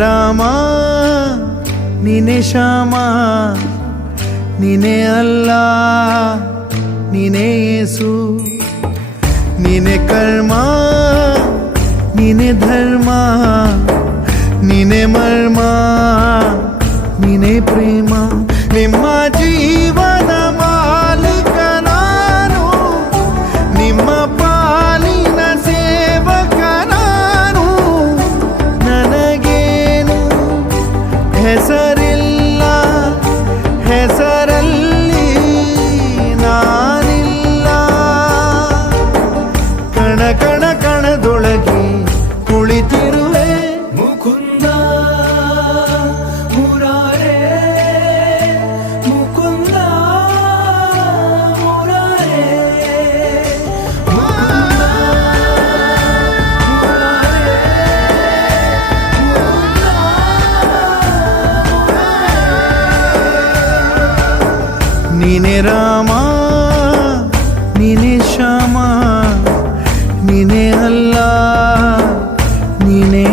ರಾಮ ನೀನೆ ಶ್ಯಾಮ, ನೀನೆ ಅಲ್ಲ ನೀನೆ ಯೇಸು, ನೀನೆ ಕರ್ಮ ನೀನೆ ಧರ್ಮ, ನೀನೆ ಮರ್ಮ ನೀನೆ ಪ್ರೇಮ. ನಿಮ್ಮ ಜೀವನ ಮಾಲೀಕ ನಾನು, ನಿಮ್ಮ ಪಾಲಿನ ಸೇವಕ ನಾನು. ನನಗೇನು ಹೆಸರಿಲ್ಲ, ಹೆಸರಲ್ಲಿ ನಾನಿಲ್ಲ. ಕಣ ಕಣ ಕಣದೊಳಗೆ ಕುಳಿತಿರುವೆ ಮುಕುಂದ ಮುರಾರೇ, ಮುಕುಂದ ಮುರಾರೇ, ಮುಕುಂದ ಮುರಾರೇ. ನೀನೆ ರಾಮ ನೀನೆ ಶ್ಯಾಮ, ನೀನೆ ಅಲ್ಲ ನೀನೇ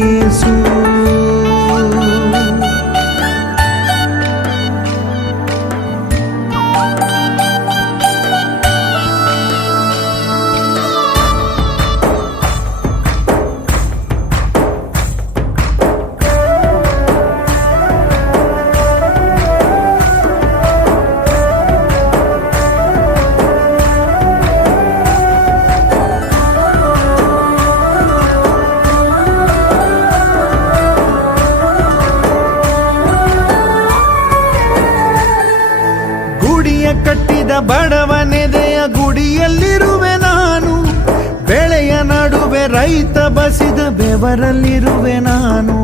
ಯೇಸು. ಗುಡಿಯ ಕಟ್ಟಿದ ಬಡವನೆದೆಯ ಗುಡಿಯಲ್ಲಿರುವೆ ನಾನು, ಬೆಳೆಯ ನಡುವೆ ರೈತ ಬಸಿದ ಬೆವರಲ್ಲಿರುವೆ ನಾನು.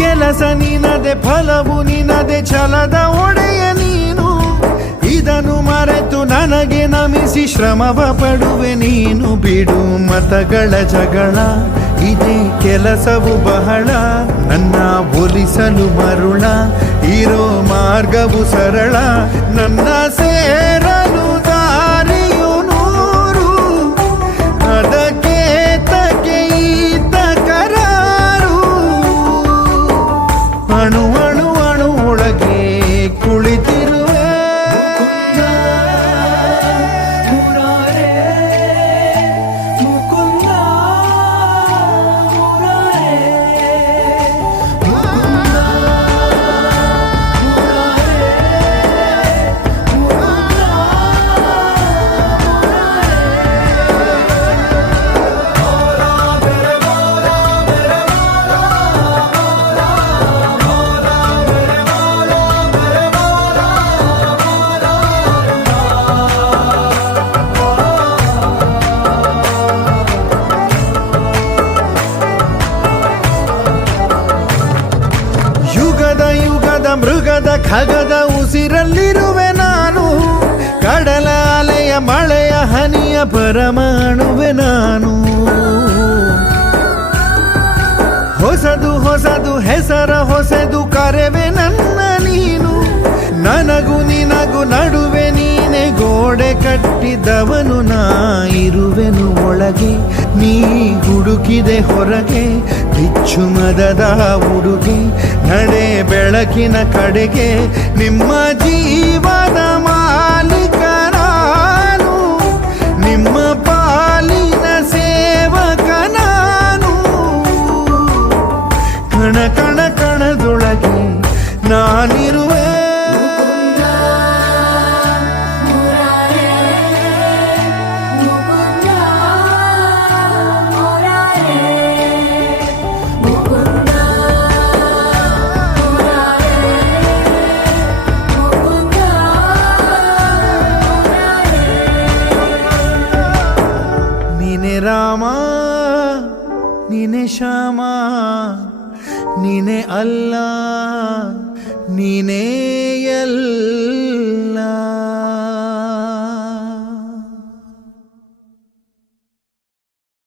ಕೆಲಸ ನಿನದೆ ಫಲವು ನಿನದೆ ಛಲದ ಒಡೆಯ ನೀನು, ಇದನ್ನು ಮರೆತು ನನಗೆ ನಮಿಸಿ ಶ್ರಮವ ಪಡುವೆ ನೀನು. ಬಿಡು ಮತಗಳ ಜಗಳ, ಇದೇ ಕೆಲಸವು ಬಹಳ, ನನ್ನ ಒಲಿಸಲು ಮರುಳ, ಇರೋ ಮಾರ್ಗವು ಸರಳ. ನನ್ನ ಸೇರಲು ದಾರಿಯು ನೂರು, ಅದಕ್ಕೆ ತಕ್ಕೆ ಈತ ಕರಾರು. ಅಣು ಅಣು ಅಣು ಒಳಗೆ ಕುಳಿತಿರುವೆ ಮುರಾರೇ, ಮುಕುಂದ ಮುರಾರೇ, ಮುಕುಂದ ಯುಗದ ಯುಗದ ಮೃಗದ ಖಗದ ಉಸಿರಲ್ಲಿರುವೆ ನಾನು, ಕಡಲ ಅಲೆಯ ಮಳೆಯ ಹನಿಯ ಪರಮಾಣುವೆ ನಾನು. ಹೊಸದು ಹೊಸದು ಹೆಸರ ಹೊಸದು ಕರೆವೆ ನನ್ನ ನೀನು, ನನಗೂ ನಿನಗೂ ನಡುವೆ ನೀನೆ ಗೋಡೆ ಕಟ್ಟಿದವನು. ನಾ ಇರುವೆನು ಒಳಗೆ, ನೀ ಹುಡುಕಿದೆ ಹೊರಗೆ, ಬಿಚ್ಚು ಮದದ ಉಡುಗೆ, ನಡೆ ಬೆಳಕಿನ ಕಡೆಗೆ. ನಿಮ್ಮ ಜೀವದ ಮಾಲೀಕ ನಾನು, ನಿಮ್ಮ ಪಾಲಿನ ಸೇವಕ ನಾನು. ಕಣ ಕಣ ಕಣದೊಳಗೆ ನಾನಿರುವೆ ರಾಮ ನೀನೆ ಶ್ಯಾಮ, ನೀನೆ ಅಲ್ಲ ನೀನೇ ಎಲ್ಲ.